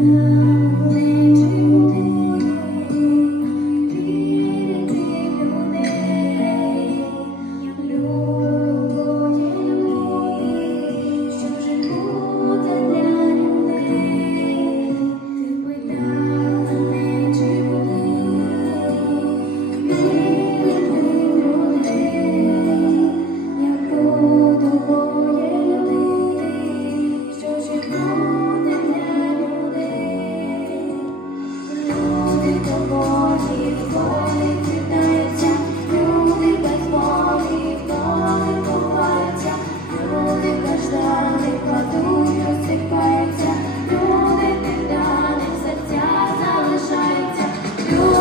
now. кладуть, розсипаються, люди тих даних серця залишаються.